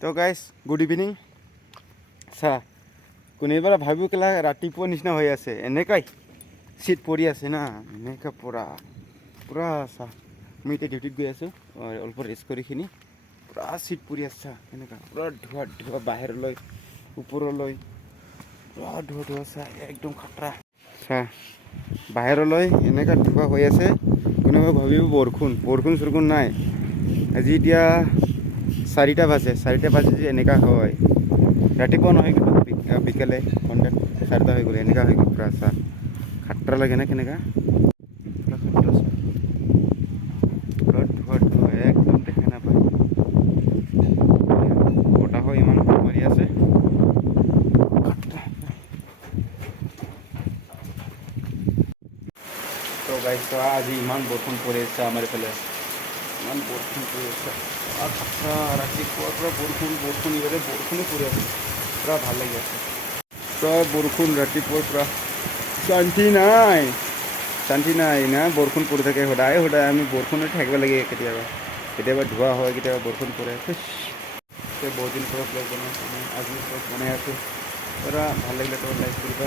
তো guys good evening. চা কোনোবাৰে ভাবিব কেলা ৰাতিপুৱা নিচিনা হৈ আছে, এনেকাই চিট পৰি আছে না, এনেকা পূৰা পূৰা চা। মই এতিয়া ডিউটিত গৈ আছোঁ, অলপ ৰেষ্ট কৰিখিনি পূৰা চিট পৰি আছে চা, এনেকা পূৰা ধোঁৱা ধোঁৱা বাহিৰলৈ ওপৰলৈ পূৰা ধোঁৱা ধোঁৱা চা, একদম খাতৰা চা। বাহিৰলৈ এনেকা ধোঁৱা হৈ আছে, কোনোবাই ভাবিব বৰষুণ চৰষুণ নাই। আজি এতিয়া 4টা বাজে যে এনেকা হয়, ৰাতিপুৱা নহয় কিন্তু বিকেলে সন্ধিয়া 4টা হৈ গ'লে এনেকা হৈ গ'ল পূৰা চা। খাতৰা লাগে না কেনেকা পূৰা খাতৰা চা, পূৰা ধোঁৱা ধোঁৱা একদম দেখা নাপায়। বতাহো ইমান মাৰি আছে, তো গাইজ চোৱা আজি ইমান বৰষুণ পৰি আছে আমাৰ এইফালে, ইমান বৰষুণ পৰি আছে খাতৰা। ৰাতিপুৱাৰ পৰা বৰষুণ ইবাৰে বৰষুণে পৰি আছে, পূৰা ভাল লাগি আছে। পূৰা বৰষুণ ৰাতিপুৱাৰ পৰা, শান্তি নাই না, বৰষুণ পৰি থাকে সদায় আমি বৰষুণত থাকিব লাগে। কেতিয়াবা ধোঁৱা হয়, কেতিয়াবা বৰষুণ পৰে। বহুত দিন পৰা ব্লগ বনাইছোঁ, আজি ব্লগ বনাই আছোঁ। পূৰা ভাল লাগিলে তো লাইক কৰিবা।